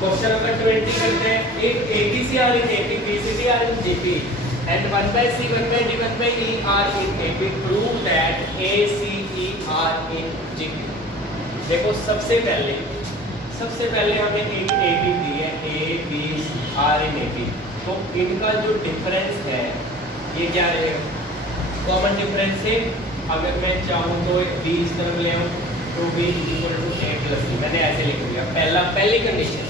Question number 20 करते हैं। If ABC are in AP, BCD are in GP, and 1 by C, 1 by D, 1 by E are in AP, prove that ACE are in GP। देखो सबसे पहले हमें एक AP दी है, A, B are in AP, तो इनका जो difference है ये क्या रहेगा? कॉमन डिफरेंस से अगर मैं चाहूँ तो B इस तरफ ले आऊँ तो B equal to A plus C, मैंने ऐसे लिख दिया। पहली कंडीशन।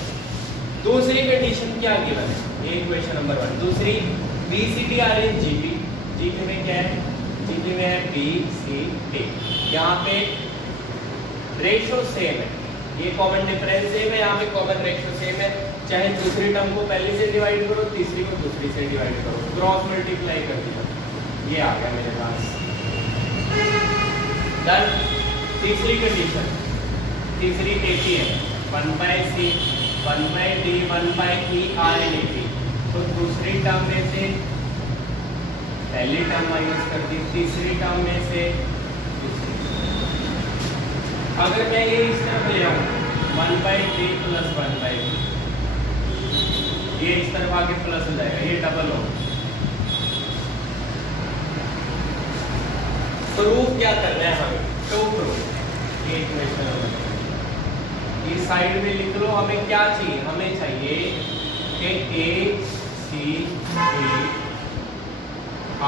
दूसरी कंडीशन क्या गिवन है? ये इक्वेशन नंबर 1। दूसरी BCD are in GP, GP में क्या है? GP में है BCD, यहाँ पे रेशो सेम है, ये कॉमन डिफरेंस सेम है, यहाँ पे कॉमन रेशो सेम है। चाहे दूसरी टर्म को पहले से डिवाइड करो, तीसरी को दूसरी से डिवाइड करो, क्रॉस मल्टीप्लाई कर दिया, ये आ गया मेरे पास। डन। तीसरी कंडीशन, तीसरी AP है 1 by C, 1 by D, 1 by E are in AP, तो दूसरी टर्म में से पहली टर्म माइनस कर दी, तीसरी टर्म में से दूसरी। अगर मैं ये इस तरफ ले आऊँ 1 by D plus 1 by D, ये इस तरफ आके प्लस हो जाएगा, ये डबल होगा। प्रूफ क्या करना है हमें? To proof. ये इक्वेशन है, इस साइड में लिख लो। हमें क्या चाहिए? हमें चाहिए कि A, C, D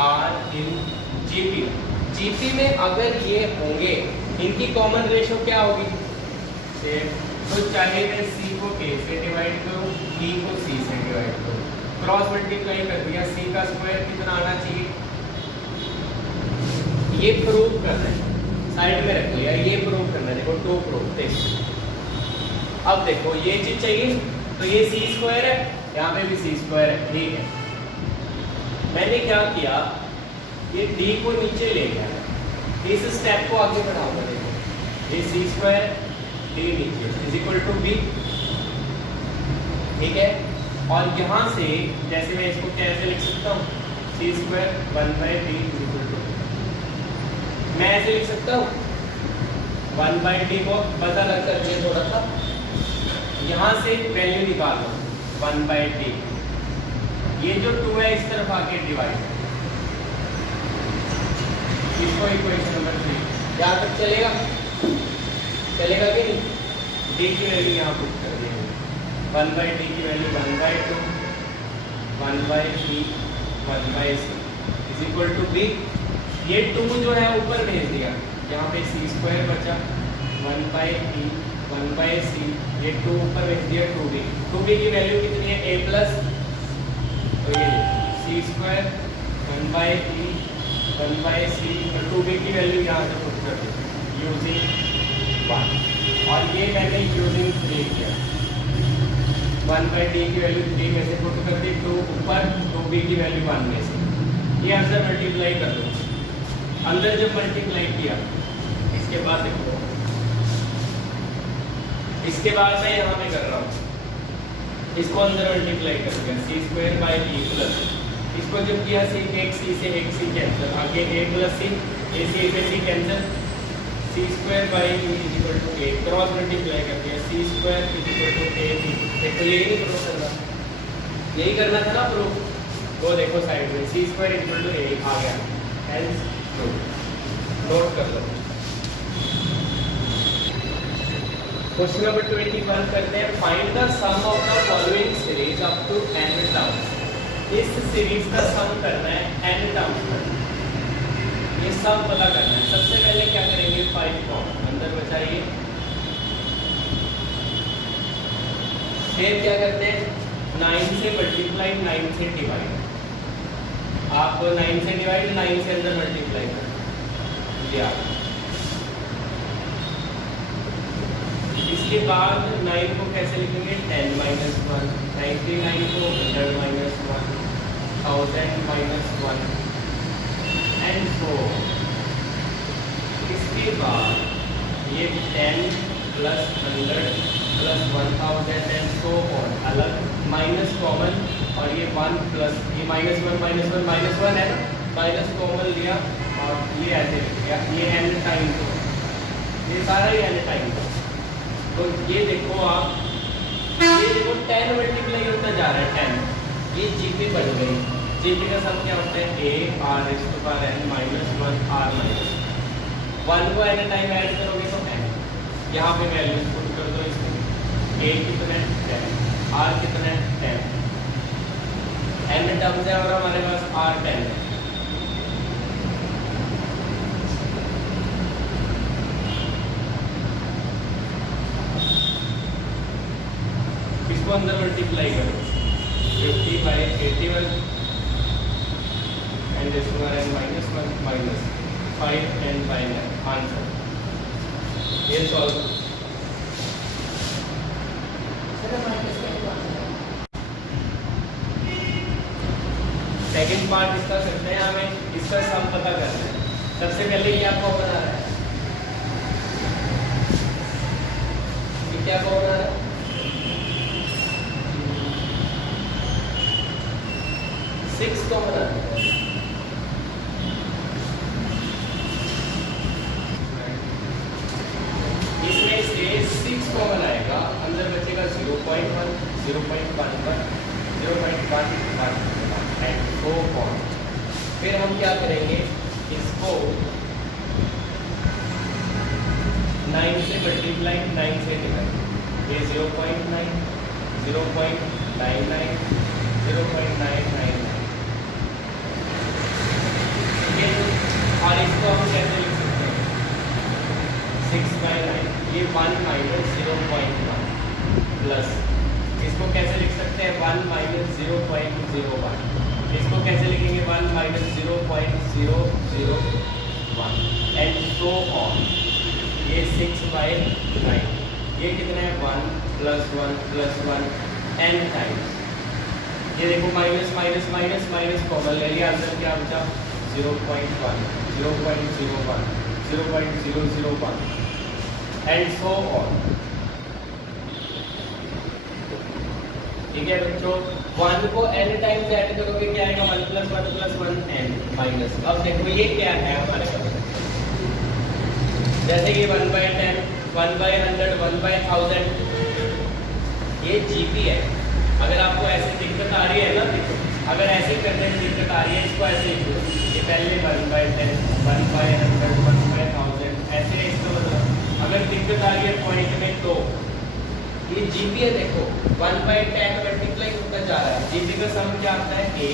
are in GP। GP में अगर ये होंगे, इनकी कॉमन रेशो क्या होगी? तो चाहे मैं C को A से डिवाइड करूँ, E को C से डिवाइड करूँ, क्रॉस मल्टीप्लाई कर दिया, C का स्क्वायर कितना आना चाहिए? ये प्रूव करना है, साइड में रख लिया, ये प्रूव करना है। देखो टू प्रूफ। देखो अब देखो ये चीज चाहिए, तो ये C स्क्वायर है, यहाँ पे भी C स्क्वायर है, ठीक है। मैंने क्या किया, ये D को नीचे ले गया, इस स्टेप को आगे बढ़ाऊंगा। देखो ये C स्क्वायर, D नीचे इज इक्वल टू B, ठीक है। और यहाँ से जैसे मैं इसको कैसे लिख सकता हूँ? C square 1 by D is equal to, मैं ऐसे लिख सकता हूँ 1 by D को पता लग करके थोड़ा सा यहाँ से वैल्यू निकाल लो 1 by D, ये जो 2 है इस तरफ आके डिवाइड, इसको इक्वेशन नंबर 3 यहाँ तक चलेगा? चलेगा कि नहीं? D की वैल्यू यहाँ पुट कर देंगे, 1 by D की value 1 by 2, 1 by E, 1 by C is equal to B। ये 2 जो है ऊपर भेज दिया, यहाँ पे C स्क्वायर बचा 1 by E, 1 by C, ये 2 ऊपर भेज दिया 2B। 2B की वैल्यू कितनी है? A प्लस, तो ये C square 1 by E, 1 by C, और 2B की वैल्यू यहाँ से पुट कर दी यूजिंग 1, और ये मैंने यूजिंग 3 किया। 1 by D की वैल्यू 3 में से पुट कर दी, 2 ऊपर, 2B की वैल्यू 1 में से, ये अंदर मल्टीप्लाई कर दो। अंदर जब मल्टीप्लाई किया, इसके बाद देखो, इसके बाद मैं यहाँ पे कर रहा हूँ, इसको अंदर मल्टीप्लाई कर दिया, C square by E plus, इसको जब किया एक C से एक C कैंसिल, आगे A प्लस C, A से C cancel, C square by E is equal to A, cross multiply कर दिया, C square is equal to A B। देखो यही नहीं प्रूफ करना, यही करना था ना प्रूफ। वो देखो साइड में C square is equal to A आ गया, हेंस नोट कर लो। क्वेश्चन नंबर 21 करते हैं। Find the sum of the following series up to n terms. इस सीरीज का सम करना है n टर्म्स पर, ये सम पता करना है। सबसे पहले क्या करेंगे? 5 कॉमन अंदर बचाइए, फिर क्या करते हैं? 9 से मल्टीप्लाई, 9 से डिवाइड। आप 9 से डिवाइड, 9 से अंदर मल्टीप्लाई कर दिया। इसके बाद 9 को कैसे लिखेंगे? 10 माइनस 1, 99 को 100 माइनस 1, 1000 माइनस 1 एंड 4। इसके बाद ये 10 plus 100 plus 1000 and so on, अलग माइनस कॉमन, और ये 1 प्लस ये माइनस 1 माइनस 1 माइनस 1 है, माइनस कॉमन लिया और ये ऐसे लिख दिया, ये n टाइम को, ये सारा ही n टाइम को। तो ये देखो आप ये देखो 10 मल्टीप्लाई होता जा रहा है 10, ये जीपी बन गई। जीपी का सम क्या होता है a r raised to power n minus 1 r minus 1 को n टाइम ऐड करोगे तो n, यहाँ पे वैल्यू पुट कर दो इसमें, a कितना है 10, r कितना है 10, n टर्म्स है और हमारे पास r 10 है। इसको अंदर मल्टीप्लाई करो 50 by 81 and this one n minus 1 minus 5 10 by 9 answer. ये सॉल्व सेकंड पार्ट इसका करते हैं, हमें इसका सम पता करना है। सबसे पहले ये आपको बना रहा है, ये क्या को बना रहा है 6 को बना रहा है। इसमें से 6 को बनाएगा, अंदर बचेगा 0.1 0.11 0.11 एंड so on। फिर हम क्या करेंगे, इसको 9 से मल्टीप्लाई 9 से डिवाइड, ये 0.9 0.99 0.999, ठीक है। और इसको हम कैसे लिख सकते हैं 6/9, ये 1 माइनस 0.1 प्लस, इसको कैसे लिख सकते हैं 1 माइनस 0.01, इसको कैसे लिखेंगे 1 माइनस 0.001 एंड सो ऑन। ये 6/9, ये कितना है 1 प्लस 1 प्लस 1 n टाइम्स, ये देखो minus minus minus minus common ले लिया, आंसर क्या बचा 0.1 0.01 0.001 एंड सो ऑन। ठीक है बच्चों, 1 को n टाइम्स ऐड करोगे क्या आएगा 1 प्लस 1 n माइनस। अब देखो ये क्या है हमारे पास, जैसे ये 1/10 1/100 1/1000, ये जीपी है। अगर आपको ऐसे दिक्कत आ रही है ना, देखो अगर ऐसे करने में दिक्कत आ रही है, इसको ऐसे लिख दो, ये पहले 1/10 1/100 1/1000 ऐसे इसको मतलब अगर दिक्कत आ रही है पॉइंट में, तो ये जीपी है। देखो 1/10 मल्टीप्लाई होता जा रहा है, जीपी का सम क्या आता है a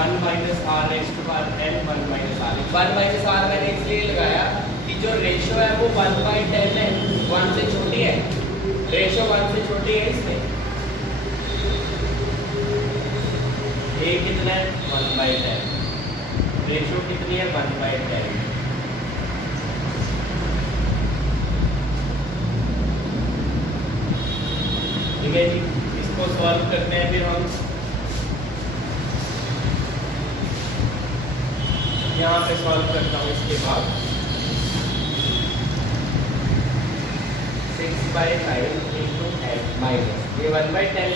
1 minus r raised to power n 1 minus r। 1 minus r मैंने इसलिए लगाया कि जो रेशियो है वो 1/10 है, 1 से छोटी है, रेशियो 1 से छोटी है इसमें। a कितना है 1/10, रेशियो कितनी है 1/10। ठीक है जी, इसको सॉल्व करते हैं फिर हम। यहाँ पे सॉल्व करता हूँ, इसके बाद 6/9 इंटू n माइनस ये 1/10,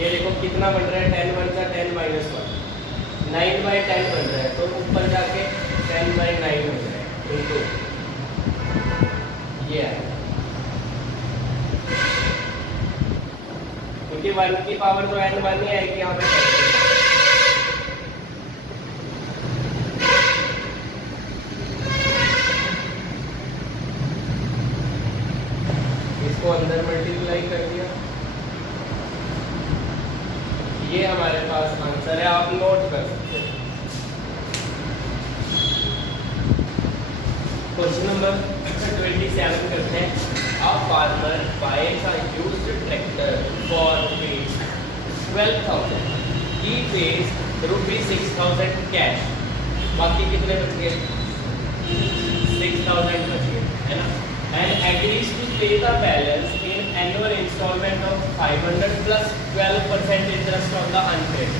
ये देखो कितना बन रहा है 10 बन रहा है 10 माइनस 1 9/10 बन रहा है, तो ऊपर जाके 10/9 हो जाए इंटू ये है, क्योंकि 1 की पावर तो n 1 ही आएगी यहाँ पे। इसको अंदर मल्टीप्लाई कर दिया, ये हमारे पास आंसर है, आप नोट कर सकते हैं। क्वेश्चन नंबर 27 करते हैं। A farmer buys a used tractor for ₹12,000. He pays ₹6,000 cash. बाकी कितने बच गए 6,000 बच गए, है ना। And agrees to pay the balance in annual installment of 500 plus 12% interest on the unpaid.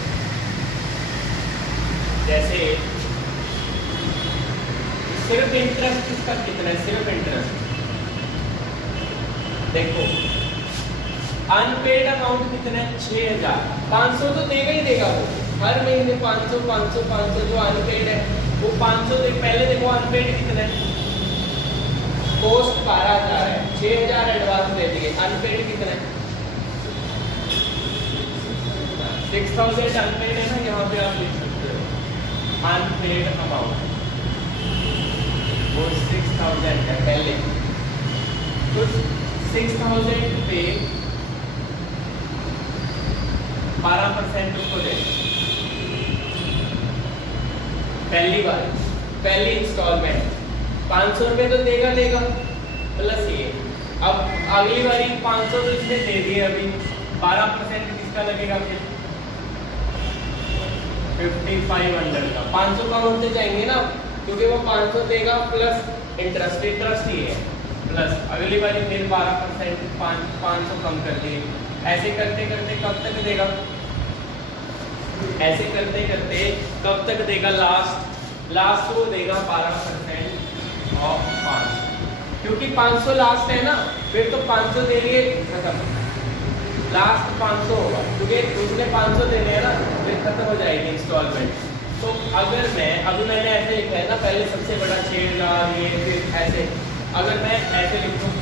जैसे सिर्फ इंटरेस्ट इसका कितना है, सिर्फ इंटरेस्ट देखो अनपेड अमाउंट कितना है 6,000। 500 तो देगा ही देगा, वो हर महीने 500 500 500 जो अनपेड है वो 500 दे। पहले देखो अनपेड कितना है, कॉस्ट 12,000 है, 6,000 एडवांस दे दिए, अनपेड कितना है 6000 अनपेड है ना, यहाँ पे आप लिख सकते हो अनपेड अमाउंट, वो 6000 है पहले। तो 6000 पे 12% उसको दे, पहली बार, पहली इंस्टॉलमेंट 500 रुपये तो देगा प्लस ये। अब अगली बारी 500 तो इसने दे दिए, अभी 12% किसका लगेगा फिर 5500 का। 500 कम होते जाएंगे ना, क्योंकि वो 500 देगा प्लस इंटरेस्ट ही है, प्लस अगली बारी फिर 12% 500 कम कर दिए। ऐसे करते करते कब तक देगा, ऐसे करते करते कब तक देगा, लास्ट को देगा 12% ऑफ 500, क्योंकि 500 लास्ट है ना, फिर तो 500 दे दिए खत्म, लास्ट 500 होगा, क्योंकि उसने 500 देने हैं ना, फिर खत्म हो जाएगी इंस्टॉलमेंट। तो अगर मैं अभी मैंने ऐसे लिखा है ना, पहले सबसे बड़ा 6000 ये, फिर ऐसे, अगर मैं ऐसे लिखूँ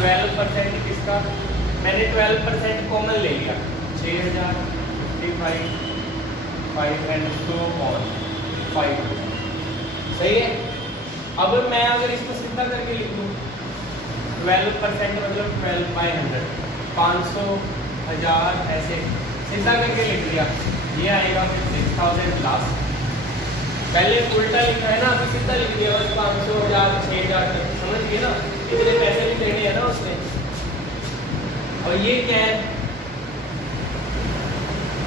12% किसका, मैंने 12% कॉमन ले लिया, 6000 55 एंड सो ऑन 500, सही है। अब मैं अगर इसको सीधा करके लिख दूँ 12% मतलब 12/100, 500 1000 ऐसे सीधा करके लिख दिया, ये आएगा फिर 6000 लास्ट। पहले उल्टा लिखा है ना, अभी सीधा लिख दिया, बस 500 1000 6000 तक, समझ गए ना, इतने पैसे भी देने हैं ना उसने। और ये क्या है,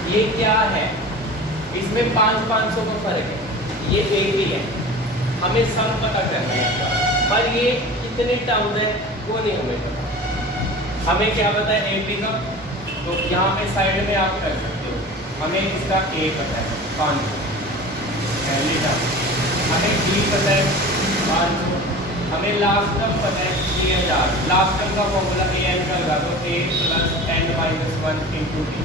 ये क्या है, इसमें 500 का फर्क है, ये एक ही है, हमें सब पता करना है, पर ये कितने टर्म्स है वो नहीं हमें पता। हमें क्या पता है एपी का, तो यहाँ पे साइड में आप कर सकते हो, हमें इसका ए पता है 500 पहली टर्म, हमें बी पता है 500, हमें लास्ट टर्म पता है 6000, लास्ट टर्म का फॉर्मूला ए एन का लगा दो, a + n - 1 × d।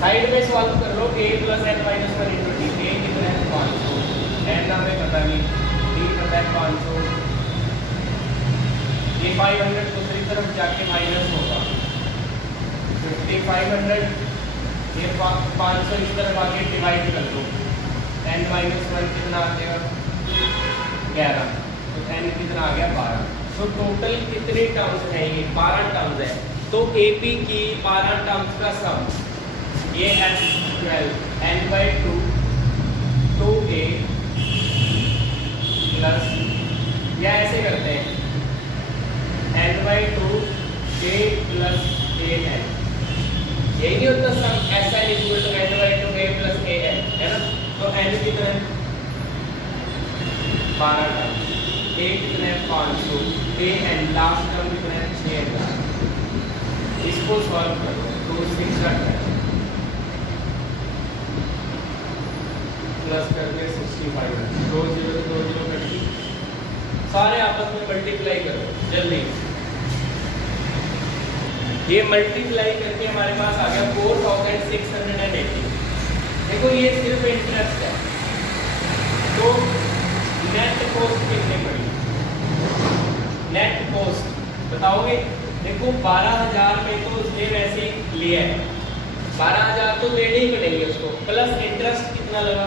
साइड में सॉल्व कर लो, a + n - 1 × d, a कितना है 500, n हमें पता नहीं, d पता है 500, ये 500 दूसरी तरफ जाके माइनस होगा 5500, ये 500 इस तरफ आके डिवाइड कर दो, n - 1 कितना आ जाएगा 11, तो n कितना आ गया 12। तो टोटल कितने टर्म्स हैं, ये 12 टर्म्स है। तो AP की 12 टर्म्स का सम, ये S12 n/2 2a प्लस, या ऐसे करते हैं n/2 a प्लस an, यही नहीं होता सम SN = n/2 a plus an, है ना। तो n कितना है 12 टर्म, a कितना है 500, an लास्ट टर्म कितना है 6000। इसको सॉल्व करो तो 6 प्लस करके 65, 2 0 2 0 करके सारे आपस में मल्टीप्लाई करो जल्दी। ये मल्टीप्लाई करके हमारे पास आ गया 4680। देखो ये सिर्फ इंटरेस्ट है, तो नेट कॉस्ट कितनी पड़ी, नेट कॉस्ट बताओगे। देखो 12000 में तो उसने वैसे ही लिया है, 12000 तो देने ही पड़ेंगे उसको, प्लस इंटरेस्ट कितना लगा,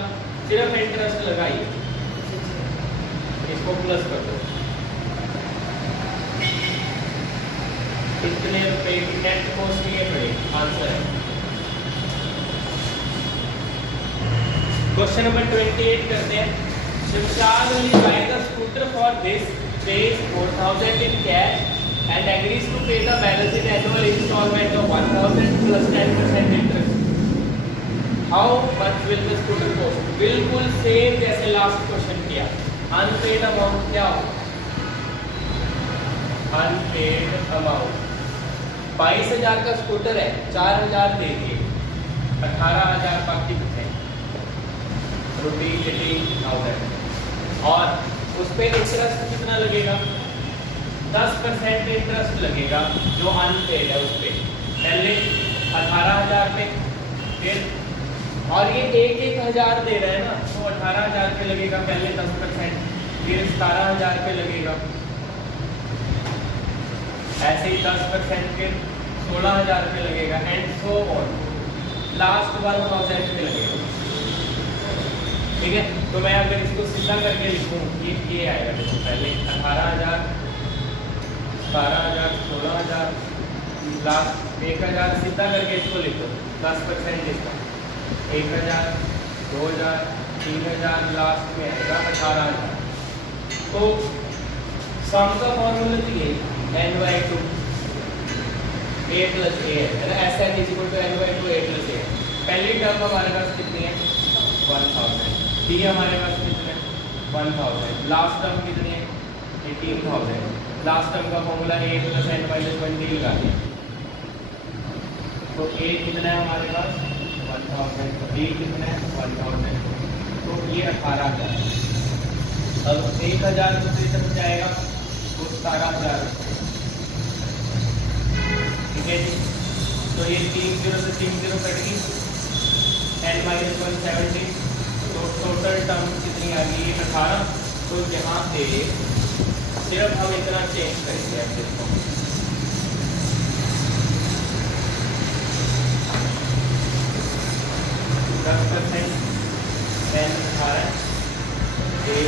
सिर्फ इंटरेस्ट लगाइए, इसको प्लस कर दो, कितने रुपए की नेट कॉस्ट लिए पड़े, आंसर है। क्वेश्चन नंबर 28 करते हैं। Shamshad will buy the scooter for this, pays 4000 in cash and agrees to pay the balance in annual installment of 1000 plus 10% interest. How much will the scooter cost? बिल्कुल same जैसे last question किया। Unpaid amount क्या हो, unpaid amount 22000 का scooter है, 4000 दे दिए, 18000 बाकी बचे ₹80,000, और उस पर इंटरेस्ट कितना लगेगा, 10% इंटरेस्ट लगेगा जो अनपेड है उस पर, पहले 18000 पे, फिर और ये 1,000 दे रहा है ना, तो 18000 पे लगेगा पहले 10%, फिर 17000 पे लगेगा, ऐसे ही 10%, फिर 16,000 रुपये लगेगा एंड सो ऑन, लास्ट 1,000 रुपये लगेगा। ठीक है, तो मैं अगर इसको सीधा करके लिखूँ ये आएगा। देखो पहले 18,000, 17,000, 16,000, लास्ट 1,000, सीधा करके इसको लिखो 10% इसका 1,000, 2,000, 3,000, लास्ट में आएगा 18,000। तो सम का फॉर्मूला तो ये n/2 a प्लस a है ना, Sn equal to n/2 a plus a। पहली टर्म हमारे पास कितनी है 1,000, डी हमारे पास कितने 1,000, लास्ट टर्म कितनी है 18,000। लास्ट टर्म का formula a plus n minus 1 D लगा दिया, तो a कितना है हमारे पास 1,000, b कितना है 1,000, तो ये 18,000। अब 1,000 दूसरी तरफ जाएगा तो 17,000। ठीक है जी, तो ये 3 0 से 3 0 कट गई, n माइनस 1 17, तो टोटल टर्म कितनी आ गई 18। तो यहाँ पे सिर्फ हम इतना चेंज करेंगे अब देखो, n 18 a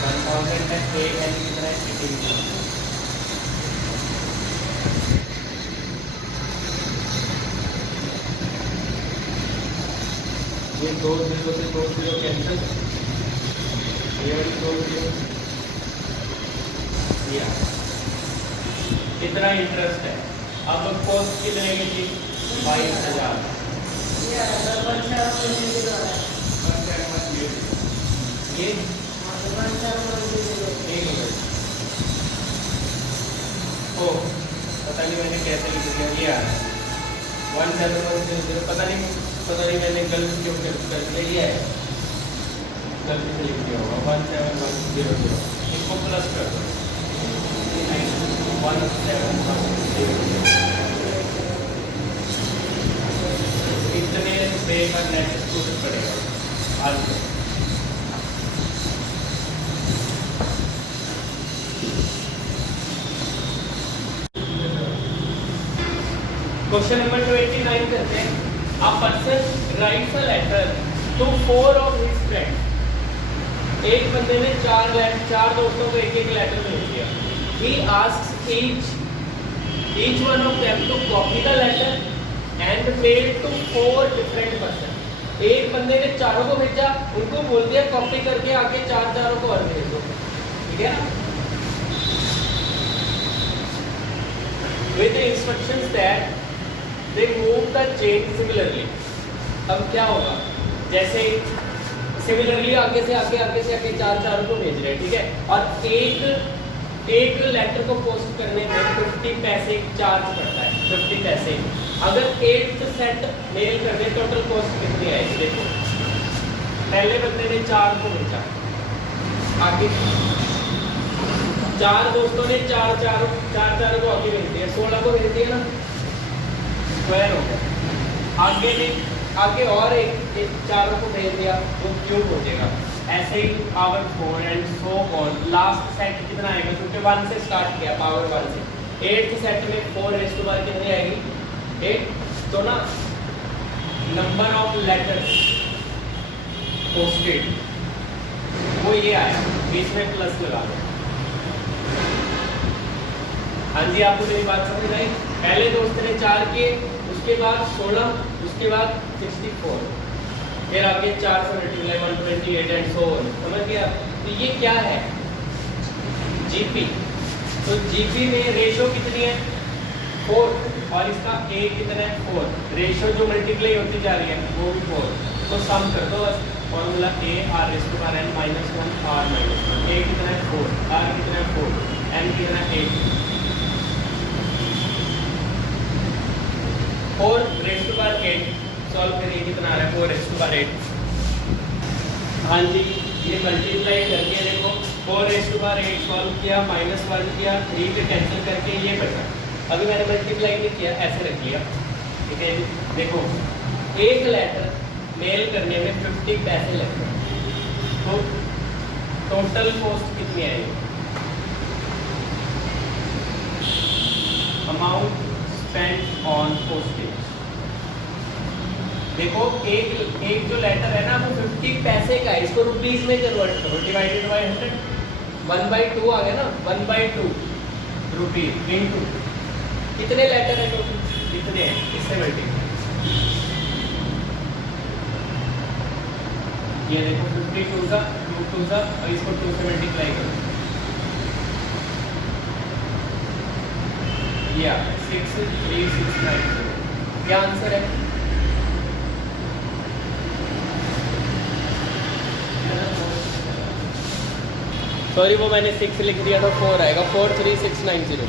1,000 है, a n कितना है 18,000। ये 2 0 से 2 0 कैंसिल, ये 2 0, कितना इंटरेस्ट है। अब कॉस्ट कितने की थी 22,000। ये ओ पता नहीं मैंने कैसे लिख दिया, ये आ रहा है 1,7,1,0,0, पता नहीं मैंने गलत क्यों कर दिया, ये है गलती से लिख दिया होगा 1,7,1,0,0, इसको प्लस कर दो 1,7,1,0,0। इतने रुपये का नेट स्टूडेंट पड़ेगा आज से। क्वेश्चन नंबर 29 करते हैं। A person writes a letter to 4 of his friends. एक बंदे ने चार दोस्तों को एक लेटर भेज दिया। He asks each one of them to copy the letter and mail to 4 different person. एक बंदे ने चारों को भेजा, उनको बोल दिया कॉपी करके आगे चारों को और भेज दो। ठीक है ना, with the instructions that they move the chain similarly। अब क्या होगा, जैसे सिमिलरली आगे से आगे चारों को भेज रहे हैं। ठीक है, और एक लेटर को पोस्ट करने में 50 पैसे चार्ज पड़ता है, 50 पैसे। अगर 8th सेट मेल कर दे टोटल कॉस्ट कितनी आएगी देखो। पहले बंदे ने 4 को भेजा, आगे 4 दोस्तों ने चार को आगे भेज दिया, 16 को भेज दिया ना, स्क्वायर हो गया। आगे और एक चारों को भेज दिया तो क्यूब हो जाएगा। ऐसे ही power 4 and so on. Last set कितना आएगा, क्योंकि 1 से स्टार्ट किया पावर 1 से। 8th सेट में 4 रेज़ टू पावर कितनी आएगी 8। तो ना नंबर ऑफ लेटर्स पोस्टेड वो ये आया, बीच में प्लस लगा दो। हाँ जी, आपको मेरी बात समझ आई। पहले दोस्त ने 4 किए, उसके बाद 16, उसके बाद 64, फिर आगे 4 से मल्टीप्लाई 128 एंड सो ऑन। समझ गया। तो ये क्या है जीपी। तो जीपी में रेशो कितनी है 4 और इसका ए कितना है 4। रेशो जो मल्टीप्लाई होती जा रही है वो भी 4। तो सम कर दो बस, formula A R raise to power n minus 1 R minus 1। A कितना है 4, आर कितना है 4, एन कितना है 8। 4 रेज़ टू पावर 8 सॉल्व करिए, कितना आ रहा है 4 रेज़ टू पावर 8। हाँ जी, ये मल्टीप्लाई करके देखो 4 रेज़ टू पावर 8 सॉल्व किया, -1 किया, 3 के कैंसिल करके ये बचा। अभी मैंने मल्टीप्लाई नहीं किया, ऐसे रख लिया। ठीक है, देखो एक लेटर मेल करने में 50 पैसे लगते हैं, तो टोटल कॉस्ट कितनी आएगी। Amount spend and on postage. देखो एक जो लेटर है ना वो 50 पैसे का है, इसको रुपीज में कन्वर्ट करो, डिवाइडेड बाय 100, 1/2 आ गया ना, 1/2 रुपीज इनटू कितने लेटर है टोटल, कितने हैं, इससे मल्टीप्लाई। ये देखो 52 का 2 का और इसको 2 से मल्टीप्लाई करो, ये 63690, क्या आंसर है? सॉरी वो मैंने 6 लिख दिया था, 4 आएगा, 43690।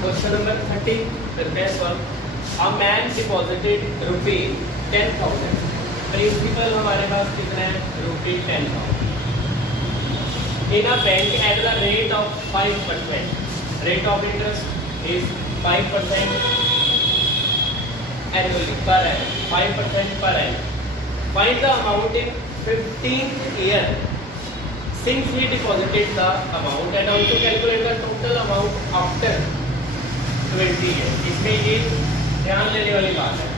क्वेश्चन नंबर 30 करते हैं solve. A man deposited ₹10,000, principal हमारे पास कितना है, ₹10,000 in a bank at the rate of 5%, rate of interest is 5% annually per annum, 5% per annum. Find the amount in 15th year since he deposited the amount and also calculate the total amount after 20 years. इसमें ये ध्यान देने वाली बात है,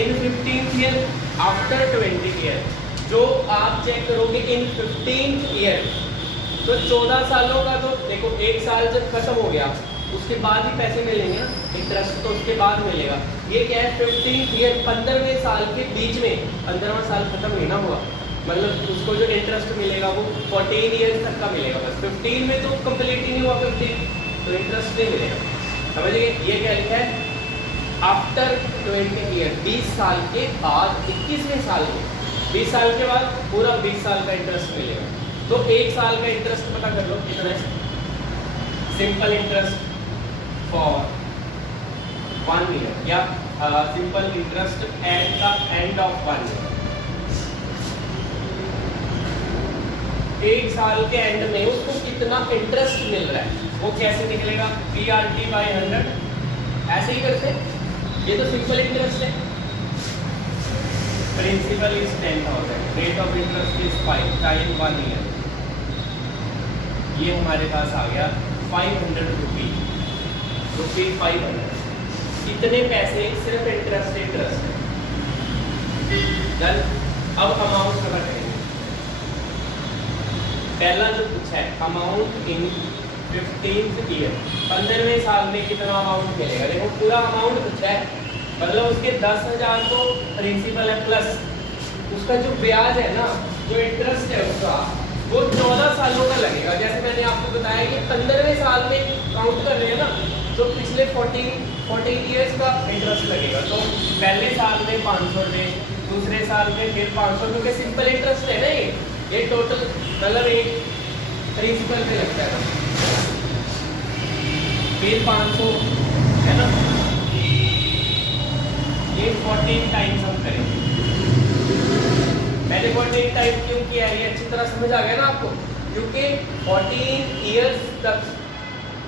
इन 15th year after 20 year, जो आप check करोगे इन 15th ईयर, तो 14 सालों का, तो देखो एक साल जब खत्म हो गया उसके बाद ही पैसे मिलेंगे ना, इंटरेस्ट तो उसके बाद मिलेगा। ये क्या है, 15th ईयर, 15वें साल के बीच में, 15वां साल खत्म नहीं ना हुआ, मतलब उसको जो इंटरेस्ट मिलेगा वो 14 ईयर्स तक का मिलेगा, बस 15 में तो कंप्लीट ही नहीं हुआ 15, तो इंटरेस्ट नहीं मिलेगा, समझ गए? ये क्या लिखा है, आफ्टर 20 ईयर, 20 साल के बाद, 21वें साल में, 20 साल के बाद पूरा 20 साल का इंटरेस्ट मिलेगा। तो एक साल का इंटरेस्ट पता कर लो कितना है, सिंपल इंटरेस्ट फॉर 1 ईयर या simple interest at the end of 1 year, एक साल के एंड में उसको कितना इंटरेस्ट मिल रहा है वो कैसे निकलेगा, PRT/100, ऐसे ही करते हैं, ये तो सिंपल इंटरेस्ट है। Principal is 10,000, rate of interest is 5 time 1 year, ये हमारे पास आ गया 500 रुपीज, ₹500, कितने पैसे, सिर्फ इंटरेस्ट इंटरेस्ट है। डन, अब अमाउंट पता करेंगे। पहला जो पूछा है, अमाउंट इन 15th ईयर, 15वें साल में कितना अमाउंट मिलेगा, देखो पूरा अमाउंट पूछा है, मतलब उसके 10,000 तो प्रिंसिपल है प्लस उसका जो ब्याज है ना, जो इंटरेस्ट है उसका, वो 14 सालों का लगेगा। जैसे मैंने आपको बताया कि 15वें साल में काउंट कर रहे हैं ना, तो पिछले 14 ईयर्स का इंटरेस्ट लगेगा। तो पहले साल में 500 रुपये, दूसरे साल में फिर 500, क्योंकि सिंपल इंटरेस्ट है ना, ये टोटल मतलब एक प्रिंसिपल पे लगता है ना, फिर 500 है ना, ये 14 टाइम्स हम करेंगे। मैंने 14 टाइम क्यों किया है, ये अच्छी तरह समझ आ गया ना आपको, क्योंकि 14 ईयर्स तक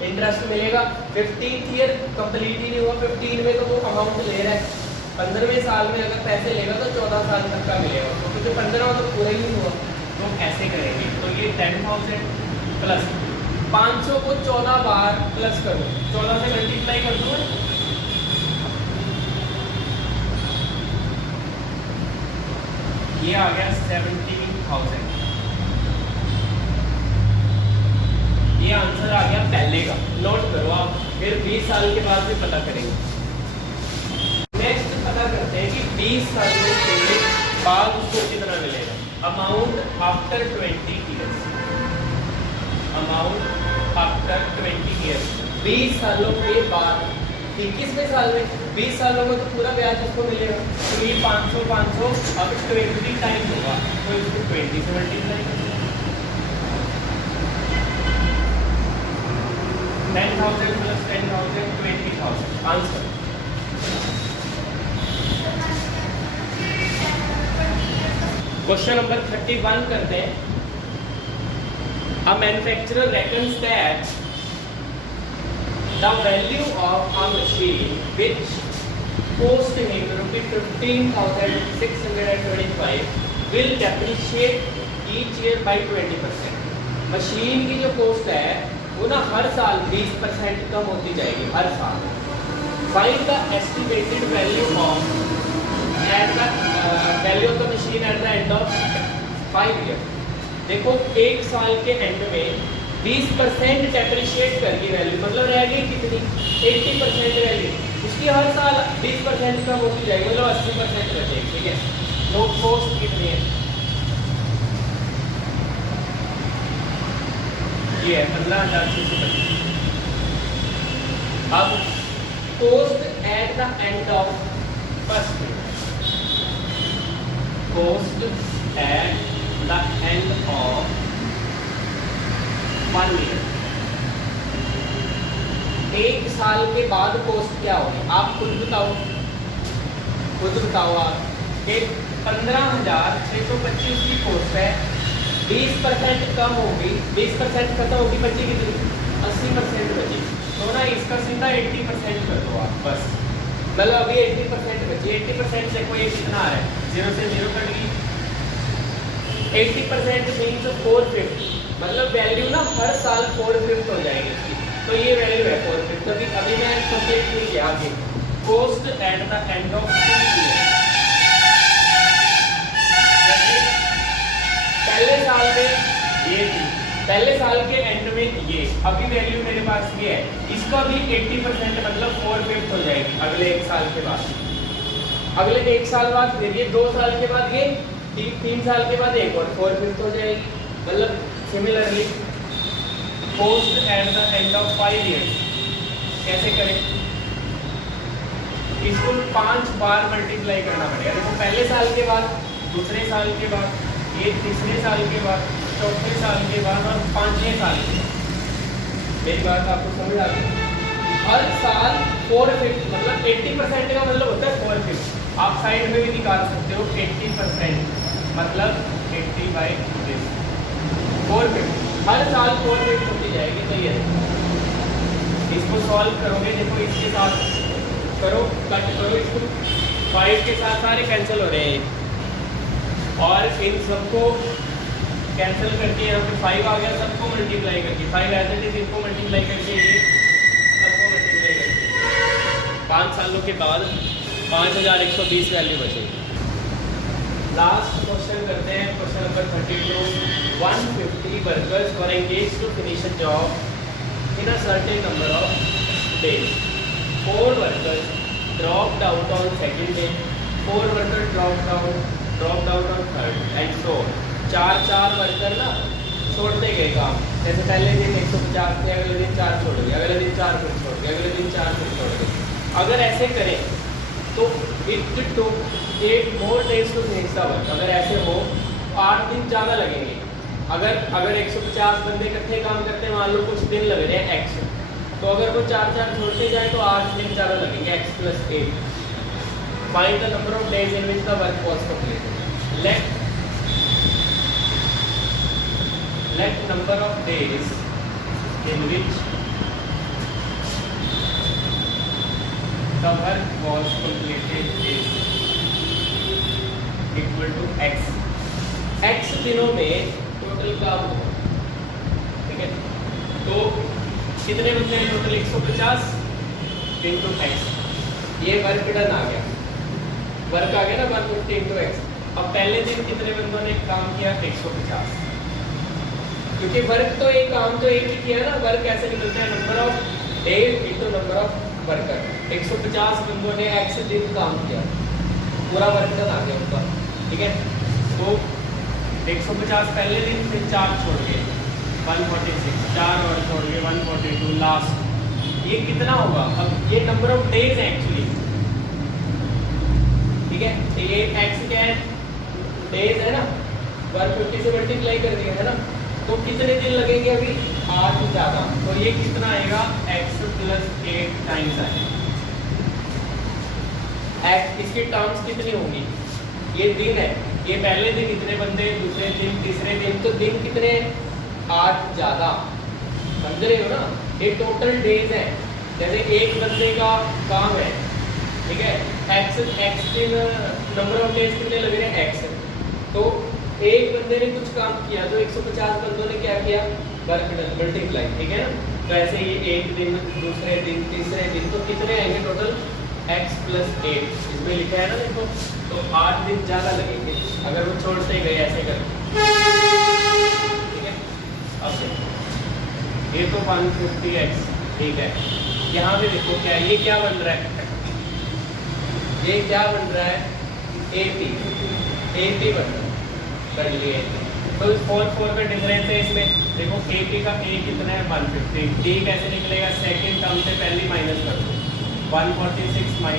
इंटरेस्ट मिलेगा, 15th ईयर कंप्लीट ही नहीं हुआ, 15 में तो वो अमाउंट ले रहा है, 15वें साल में अगर पैसे लेगा तो 14 साल तक का मिलेगा, क्योंकि 15वां तो पूरा ही नहीं हुआ। तो ऐसे करेंगे, तो ये 10,000 प्लस 500 को 14 बार प्लस करो, 14 से मल्टीप्लाई कर दो, ये आ गया 17,000, ये आंसर आ गया पहले का, नोट करो आप, फिर 20 साल के बाद भी पता करेंगे। नेक्स्ट पता करते हैं कि 20 साल के बाद उसको कितना मिलेगा, amount after 20 years, amount after 20 years, 20 सालों के बाद, 21वें साल में, 20 सालों में तो पूरा ब्याज उसको मिलेगा, तो ये 500 अब 20 टाइम होगा, तो इसको 20 से मल्टीप्लाई कर 10,000 प्लस 10,000 20,000, आंसर। क्वेश्चन नंबर 31 करते हैं। A manufacturer reckons that the value of a machine which cost him ₹15,625 will depreciate each year by 20%. Machine की जो कॉस्ट है वो ना हर साल 20% कम होती जाएगी हर साल। Find the estimated value of at the value of the machine at the end of 5 year. देखो एक साल के एंड में 20% डेप्रिशिएट करके वैल्यू, मतलब रह गई कितनी 80% वैल्यू, उसकी हर साल 20% कम होती जाएगी, मतलब 80% बचेगी। ठीक है, तो कॉस्ट कितनी है, ये है 15,625। अब cost at the end of first year, cost at the end of 1 year, एक साल के बाद कॉस्ट क्या होगी आप खुद बताओ, आप कि 15,625 की कॉस्ट है, 20% कम होगी, 20% खत्म होगी, बची कितनी 80% बची, तो ना इसका सीधा 80% कर दो आप बस, मतलब अभी 80% बची। 80% देखो ये कितना आ रहा है, 0 से 0 कट गई, 80% मीन्स 450, मतलब वैल्यू ना हर साल 450 हो जाएगी इसकी, तो ये वैल्यू है 450। अभी मैं सब्जेक्ट नहीं किया आगे, cost at the end of 2 year, पहले साल में ये थी, पहले साल के एंड में ये, अभी वैल्यू मेरे पास ये है, इसका भी 80% मतलब 450 हो जाएगी अगले एक साल के बाद, अगले एक साल बाद फिर ये 2 साल के बाद ये 3 साल के बाद एक और 450 हो जाएगी, मतलब similarly cost at the end of 5 years कैसे करें, इसको 5 बार मल्टीप्लाई करना पड़ेगा। देखो पहले साल के बाद, दूसरे साल के बाद, ये तीसरे साल के बाद, चौथे साल के बाद और 5वें साल के बाद। मेरी बात आपको समझ आ गई, हर साल 450 मतलब 80% का मतलब होता है 450, आप साइड में भी निकाल सकते हो 80% मतलब 80/this 450, हर साल 450 होती जाएगी। तो ये इसको सॉल्व करोगे, देखो इसके साथ करो, कट करो इसको, 5 के साथ सारे कैंसिल हो रहे हैं और इन सबको कैंसिल करके यहाँ पे 5 आ गया, सबको मल्टीप्लाई करके 5 एज इट इज, इनको मल्टीप्लाई करके ये सबको मल्टीप्लाई करके 5 सालों के बाद 5120 वैल्यू बचेगी। लास्ट क्वेश्चन करते हैं, question number 32। 150 workers were engaged to finish a job in a certain number of days. 4 workers dropped out on second day, 4 workers dropped out on third and so 4 worker ना छोड़ते गए काम, जैसे पहले दिन 150 थे, अगले दिन 4 छोड़ गए, अगले दिन 4 फिर छोड़ गए, अगले दिन 4 फिर छोड़ गए। अगर ऐसे करें तो it took 8 more days to finish the work। अगर ऐसे हो 8 दिन ज़्यादा लगेंगे। अगर 150 बंदे इकट्ठे काम करते हैं, मान लो कुछ दिन लग रहे हैं x, तो अगर वो 4 छोड़ते जाए तो 8 दिन ज़्यादा लगेंगे, x + 8। Find the number of days in which the work was completed. Let number of days in which the work was completed is equal to x। x दिनों में टोटल काम होगा, ठीक है, तो कितने बचते हैं टोटल 150 इंटू x, ये वर्क डन आ गया, वर्क आ गया ना 150 इंटू x। अब पहले दिन कितने बंदों ने काम किया 150, क्योंकि वर्क तो एक काम तो एक ही किया ना, वर्क ऐसे निकलता है number of days into number of worker. 150 बंदों ने x दिन काम किया, पूरा वर्क डन आ गया उनका, ठीक है, तो 150 पहले दिन, फिर 4 छोड़ के 146, 4 और छोड़ के 142 लास्ट, ये कितना होगा। अब ये नंबर ऑफ डेज है एक्चुअली, ठीक है, तो ये x क्या है, डेज है ना, 150 से मल्टीप्लाई कर दिया है ना, तो कितने दिन लगेंगे अभी 8 ज़्यादा, तो ये कितना आएगा x + 8 टाइम्स आएगा। x इसकी टर्म्स कितनी होंगी, ये दिन है, ये पहले दिन इतने बंदे, दूसरे दिन, तीसरे दिन, तो दिन कितने 8 ज़्यादा, समझ रहे हो ना, ये टोटल डेज है। जैसे एक बंदे का काम है, ठीक है, x दिन नंबर ऑफ डेज कितने लग रहे हैं x, तो एक बंदे ने कुछ काम किया तो 150 बंदों ने क्या किया वर्क डन मल्टीप्लाई, ठीक है ना। तो ऐसे ये एक दिन, दूसरे दिन, तीसरे दिन, तो कितने आएंगे टोटल x + 8, इसमें लिखा है ना देखो, तो 8 दिन ज़्यादा लगेंगे अगर वो छोड़ते गए ऐसे करके, ठीक है। अब देखो ये तो 150x, ठीक है। यहाँ पे देखो क्या ये क्या बन रहा है, ये क्या बन रहा है 80 बन रहा है, कर लिए। तो इस 4 का डिफरेंस है इसमें, देखो 80 का a कितना है 150, d कैसे निकलेगा, सेकंड टर्म से पहले माइनस कर दो, 146 - 1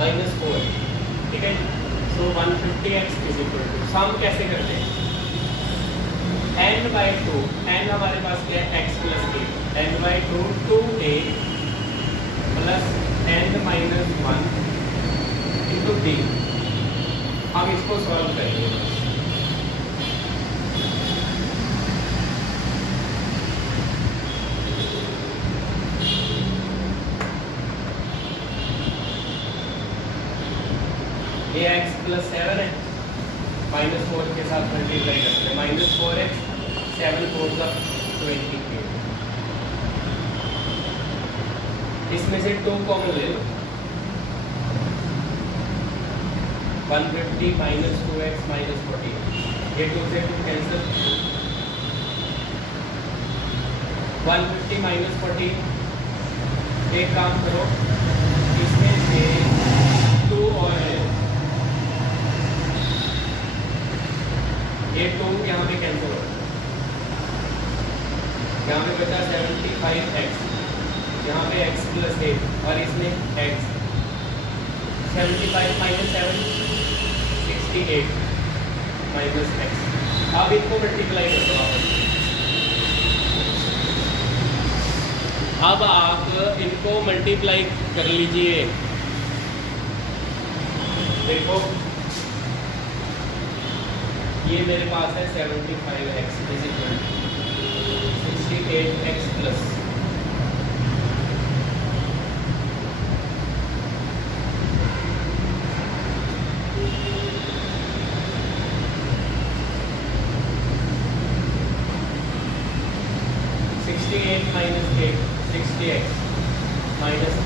-4, ठीक है। सो 150x = सम कैसे करते हैं, n/2, n हमारे पास क्या है x + 8, n/2 2a + n - 1 * d। हम इसको सॉल्व करेंगे। ये x + 7 है, -4 के साथ मल्टीप्लाई करते हैं, -4x 7 4 का 28। इसमें से 2 कॉमन ले लो, 150 - 2x - 40, ये 2 से 2 कैंसिल, 150 - 40, एक काम करो इसमें से 2 और है, ये 2 यहाँ पे कैंसिल हो, यहाँ पे बचा 75x, यहाँ पे x + 8 और इसमें x, 75 - 7 68 - x। अब इनको मल्टीप्लाई कर दो वापस, अब आप इनको मल्टीप्लाई कर लीजिए, देखो ये मेरे पास है 75x = 68x plus 68 - 8 60x -x²।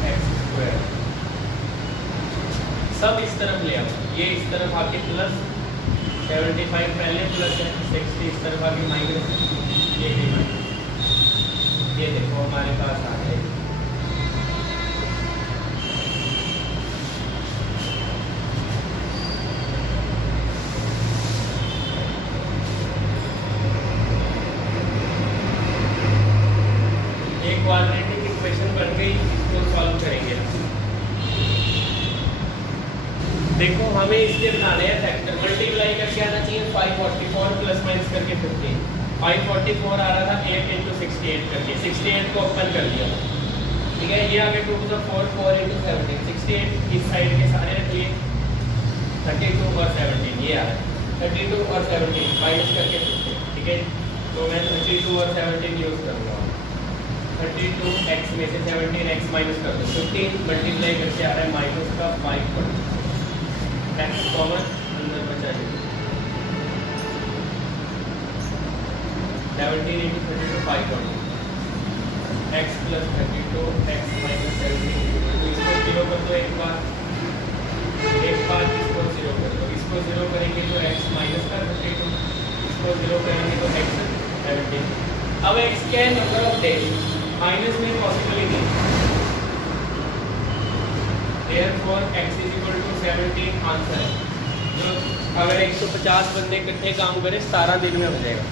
सब इस तरफ ले आओ, ये इस तरफ आके प्लस 75 पहले प्लस है, 60 इस तरफ आके माइनस है, ये भी माइनस, ये देखो हमारे पास आ गए। एक क्वाड्रेटिक इक्वेशन बन गई, इसको सॉल्व करेंगे। देखो हमें इसके बनाने हैं फैक्टर, मल्टीप्लाई करके आना चाहिए 544 प्लस माइनस करके 15, 544 आ रहा था 8 × 68 करके, 68 को ओपन कर लिया, ठीक है। ये आगे 2 × 4 4 × 17, 68 इस साइड के सारे रखिए, 32 और 17 ये आ रहा है, 32 और 17 माइनस करके 15, ठीक है। तो मैं 32 और 17 यूज़ करूँगा, 32x में से 17x माइनस कर दो, 15 मल्टीप्लाई करके आ रहा है माइनस का 5 x कॉमन अंदर बचा दीजिए, 17 × 32 5 x + 32 x - 17, तो इसको 0 कर दो एक बार इसको 0 कर दो, इसको 0 करेंगे तो x माइनस का 32, इसको 0 करेंगे तो x 17। अब x क्या है, नंबर ऑफ डेज, माइनस में पॉसिबल ही नहीं, therefore x = 17 आंसर है। तो अगर 150 बंदे इकट्ठे काम करें 17 दिन में हो जाएगा।